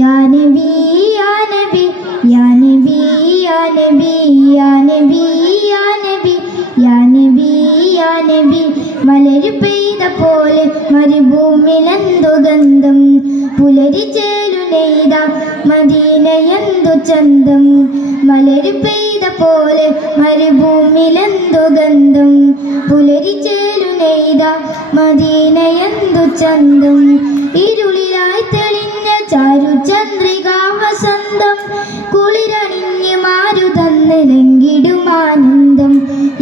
യാ നബി യാ നബി യാ നബി യാ നബി യാ നബി യാ നബി യാ നബി യാ നബി മലര് പെയ്ത പോലെ മരുഭൂമിലെന്തു ഗന്ധം പുലരി ചേലു നെയ്ത മദീനയെന്തു ചന്തം മലര് പെയ്ത പോലെ മരുഭൂമിലെന്തു ഗന്ധം പുലരി ചേലു നെയ്ത മദീനയെന്തു ചന്തം ഇരുളിലായി തെളിഞ്ഞ ചാരുചന്ദ്രിക വസന്തം കുളിരണിഞ്ഞ് മാരുതന്ന് ലംഘിടുമാനന്ദം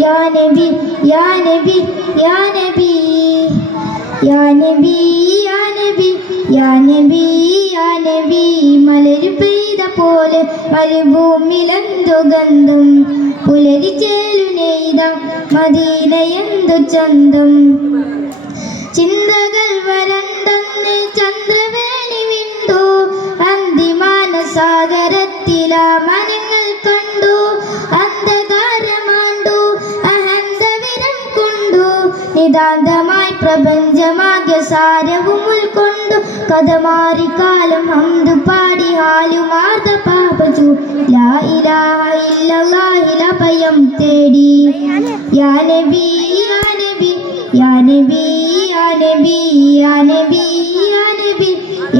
യാ നബി യാ നബി യാ നബി യാ നബി യാ നബി യാ നബി യാ നബി മലര് പെയ്ത പോലെ മരുഭൂമിലെന്തു ഗന്ധം പുലരി ചേലു നെയ്ത മദീനയെന്തു ചന്തം ചിന്തകൾ വരണ്ടെന്ന് ചന്ദ്രവേണി വിണ്ടു അന്തിമാനസാഗരത്തിലാ മനങ്ങൾ കണ്ടു അന്ധകാരമാണ്ടു അഹന്തവിരം കൊണ്ടു നിതാന്തമായി പ്രപഞ്ചമാകെ സാരവും ഉൾക്കൊണ്ടു കഥമാറി കാലം ഹംദ് പാടി ഹാലുമാർദ്ദ പാപചു ലാ ഇലാഹ ഇല്ലല്ലാഹിൽ അഭയം തേടി യാ നബി യാ നബി യാ നബി യാ നബി യാ നബി യാ നബി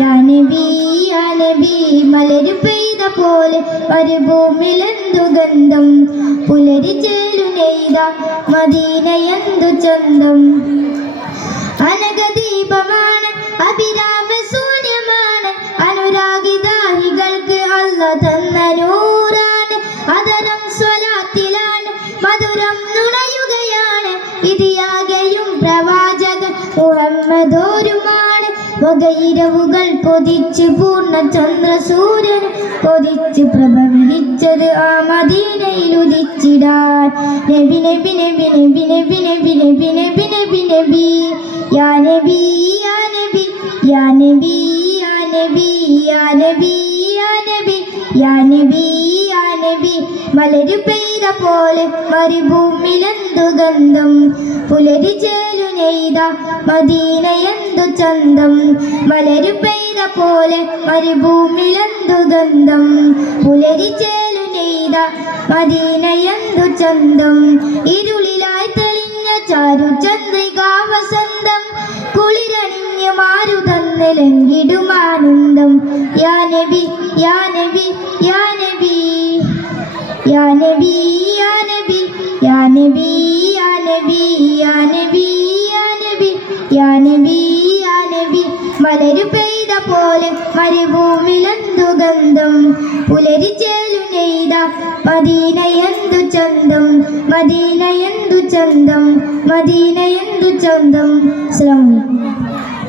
യാ നബി യാ നബി മലര് പെയ്ത പോലെ മരുഭൂമിലെന്തു ഗന്ധം പുലരി ചേലു നെയ്ത മദീനയെന്തു ചന്തം അനഘദീപമാണ് അഭിരാമ സൂര്യമാണ് അനുരാഗിദാഹികൾക്ക് അല്ലാഹ് തന്ന നൂറാണ് അതരം സ്വലാത്തിലാണ് മധുരം നുണയുകയാണ് ഇതിയാകെയും പ്രവാചകൻ മുഹമ്മദോരുമാണ് വകയിരവുകൾ പൊതിച്ച് പൂർണ്ണ ചന്ദ്രസൂര്യൻ കൊതിച്ച് പ്രഭ വിരിച്ചത് ആ മദീനയിൽ ഉദിച്ചിടാൻ നബി നബി നബി നബി നബി നബി നബി നബി നബി നബി യാ നബി യാ നബി യാ നബി യാ നബി യാ നബി യാ നബി യാ നബി യാ നബി മലര് പെയ്ത പോലെ മരുഭൂമിലെന്തു ഗന്ധം പുലരി ചേലു നെയ്ത മദീനയെന്തു ചന്തം മലര് പെയ്ത പോലെ മരുഭൂമിലെന്തു ഗന്ധം പുലരി ചേലു നെയ്ത മദീനയെന്തു ചന്തം ഇരുളിലായി തെളിഞ്ഞ ചാരുചന്ദ്രിക വസന്തം കുളിരണിഞ്ഞ് മാരുതന്ന് ലംഘിടുമാനന്ദം യാ നബി യാ നബി യാ നബി യാ നബി യാ നബി യാ നബി യാ നബി യാ നബി യാ നബി യാ നബി യാ നബി മലര് പെയ്ത പോലെ മരുഭൂമിലെന്തു ഗന്ധം പുലരി ചേലു നെയ്ത മദീനയെന്തു ചന്തം മദീനയെന്തു ചന്തം മദീനയെന്തു ചന്തം. അസ്സലാമു അലൈക്കും.